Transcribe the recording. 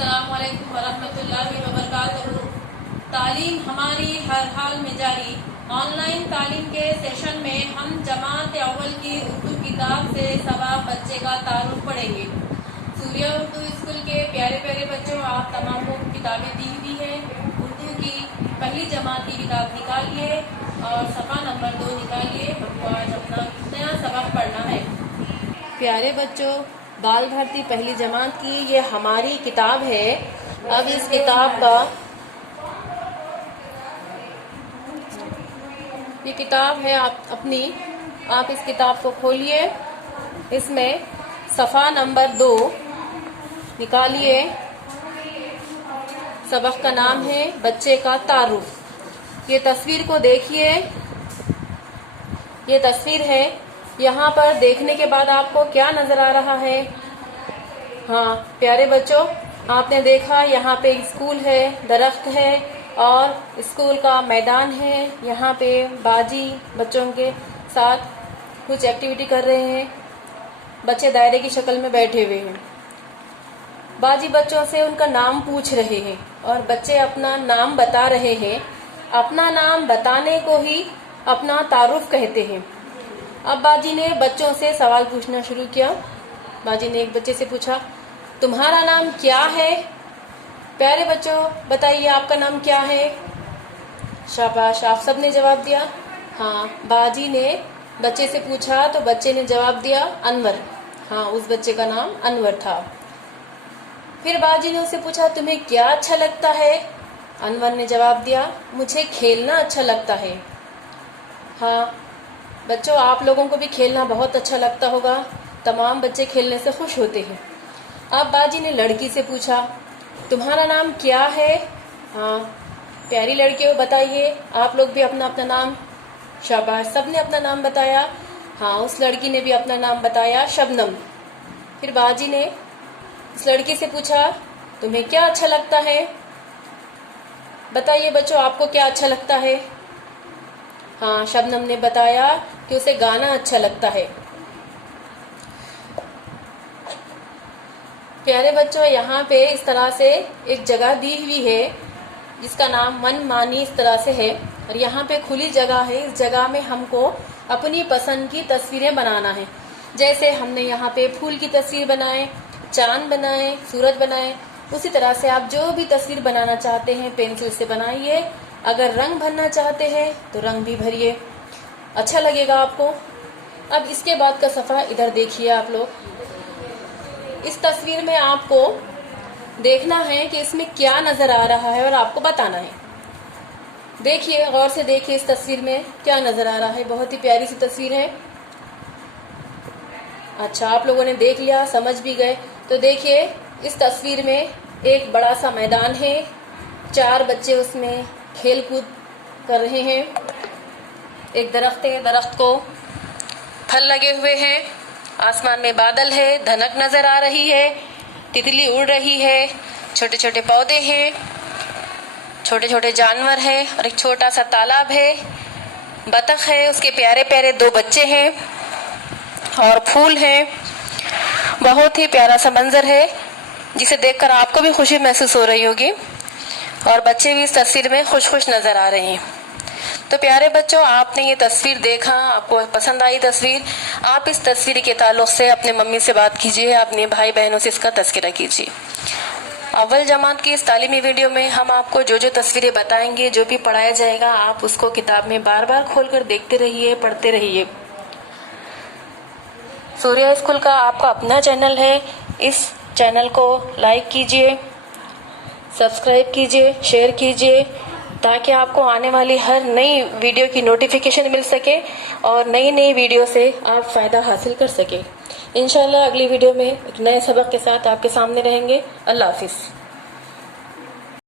अस्सलामुअलैकुम वरहमतुल्लाहि वबरकातुहू। तालीम हमारी हर हाल में जारी। ऑनलाइन तालीम के सेशन में हम जमात अव्वल की उर्दू किताब से सवाब बच्चे का तारुफ पढ़ेंगे। सूर्या उर्दू स्कूल के प्यारे प्यारे बच्चों, आप तमाम को किताबें दी हुई है। उर्दू की पहली जमात की किताब निकालिए और सफ़ा नंबर 2 निकालिए। हमको आज अपना नया सबक पढ़ना है। प्यारे बच्चों, बाल भारती पहली जमात की ये हमारी किताब है। अब इस किताब का ये किताब है आप इस किताब को खोलिए। इसमें सफ़ा नंबर 2 निकालिए। सबक का नाम है बच्चे का तारुफ। ये तस्वीर को देखिए। ये तस्वीर है। यहाँ पर देखने के बाद आपको क्या नजर आ रहा है? हाँ प्यारे बच्चों, आपने देखा यहाँ पे स्कूल है, दरख्त है और स्कूल का मैदान है। यहाँ पे बाजी बच्चों के साथ कुछ एक्टिविटी कर रहे हैं। बच्चे दायरे की शक्ल में बैठे हुए हैं। बाजी बच्चों से उनका नाम पूछ रहे हैं और बच्चे अपना नाम बता रहे हैं। अपना नाम बताने को ही अपना तारुफ कहते हैं। अब बाजी ने बच्चों से सवाल पूछना शुरू किया। बाजी ने एक बच्चे से पूछा, तुम्हारा नाम क्या है? प्यारे बच्चों, बताइए आपका नाम क्या है? शाबाश, आप सबने जवाब दिया। हाँ, बाजी ने बच्चे से पूछा तो बच्चे ने जवाब दिया अनवर। हाँ, उस बच्चे का नाम अनवर था। फिर बाजी ने उससे पूछा, तुम्हें क्या अच्छा लगता है? अनवर ने जवाब दिया, मुझे खेलना अच्छा लगता है। हाँ बच्चों, आप लोगों को भी खेलना बहुत अच्छा लगता होगा। तमाम बच्चे खेलने से खुश होते हैं। अब बाजी ने लड़की से पूछा, तुम्हारा नाम क्या है? हाँ प्यारी लड़कियों, बताइए आप लोग भी अपना अपना नाम। शाबाश, सबने अपना नाम बताया। हाँ, उस लड़की ने भी अपना नाम बताया, शबनम। फिर बाजी ने उस लड़की से पूछा, तुम्हें क्या अच्छा लगता है? बताइए बच्चों, आपको क्या अच्छा लगता है? हाँ, शबनम ने बताया कि उसे गाना अच्छा लगता है। प्यारे बच्चों, यहाँ पे इस तरह से एक जगह दी हुई है जिसका नाम मनमानी इस तरह से है और यहाँ पे खुली जगह है। इस जगह में हमको अपनी पसंद की तस्वीरें बनाना है। जैसे हमने यहाँ पे फूल की तस्वीर बनाए, चांद बनाए, सूरज बनाए, उसी तरह से आप जो भी तस्वीर बनाना चाहते हैं पेंसिल से बनाइए। अगर रंग भरना चाहते हैं तो रंग भी भरिए, अच्छा लगेगा आपको। अब इसके बाद का सफ़ा इधर देखिए आप लोग। इस तस्वीर में आपको देखना है कि इसमें क्या नज़र आ रहा है और आपको बताना है। देखिए, गौर से देखिए इस तस्वीर में क्या नज़र आ रहा है। बहुत ही प्यारी सी तस्वीर है। अच्छा, आप लोगों ने देख लिया, समझ भी गए। तो देखिए, इस तस्वीर में एक बड़ा सा मैदान है। 4 बच्चे उसमें खेल कूद कर रहे हैं। एक दरख्त है, दरख्त को फल लगे हुए हैं। आसमान में बादल है, धनक नजर आ रही है, तितली उड़ रही है, छोटे छोटे पौधे हैं, छोटे छोटे जानवर हैं और एक छोटा सा तालाब है। बतख है, उसके प्यारे प्यारे 2 बच्चे हैं और फूल हैं। बहुत ही प्यारा सा मंजर है जिसे देखकर आपको भी खुशी महसूस हो रही होगी और बच्चे भी इस तस्वीर में खुश खुश नजर आ रहे हैं। तो प्यारे बच्चों, आपने ये तस्वीर देखा, आपको पसंद आई तस्वीर। आप इस तस्वीर के ताल्लुक से अपने मम्मी से बात कीजिए, अपने भाई बहनों से इसका तज़किरा कीजिए। अव्वल जमात की इस तालीमी वीडियो में हम आपको जो जो तस्वीरें बताएंगे, जो भी पढ़ाया जाएगा, आप उसको किताब में बार बार खोलकर देखते रहिए, पढ़ते रहिए। सूर्या स्कूल का आपका अपना चैनल है। इस चैनल को लाइक कीजिए, सब्सक्राइब कीजिए, शेयर कीजिए ताकि आपको आने वाली हर नई वीडियो की नोटिफिकेशन मिल सके और नई नई वीडियो से आप फ़ायदा हासिल कर सके। इंशाल्लाह अगली वीडियो में एक नए सबक के साथ आपके सामने रहेंगे। अल्लाह हाफिज़।